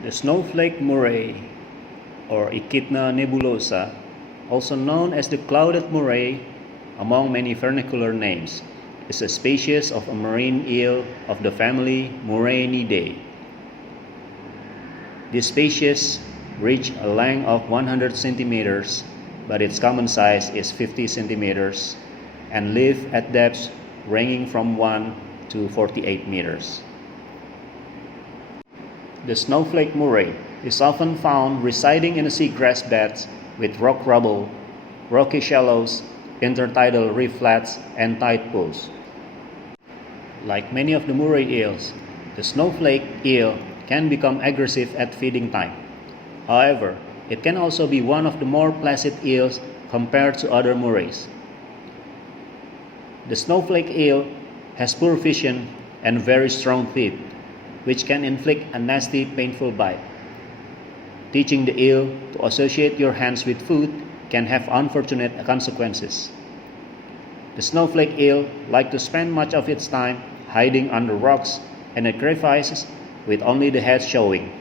The Snowflake Moray, or Echidna nebulosa, also known as the clouded moray among many vernacular names, is a species of a marine eel of the family Morainidae. This species reaches a length of 100 centimeters, but its common size is 50 centimeters, and live at depths ranging from 1 to 48 meters. The snowflake moray is often found residing in the seagrass beds with rock rubble, rocky shallows, intertidal reef flats, and tide pools. Like many of the moray eels, the snowflake eel can become aggressive at feeding time. However, it can also be one of the more placid eels compared to other morays. The snowflake eel has poor vision and very strong teeth, which can inflict a nasty, painful bite. Teaching the eel to associate your hands with food can have unfortunate consequences. The snowflake eel likes to spend much of its time hiding under rocks and at crevices with only the head showing.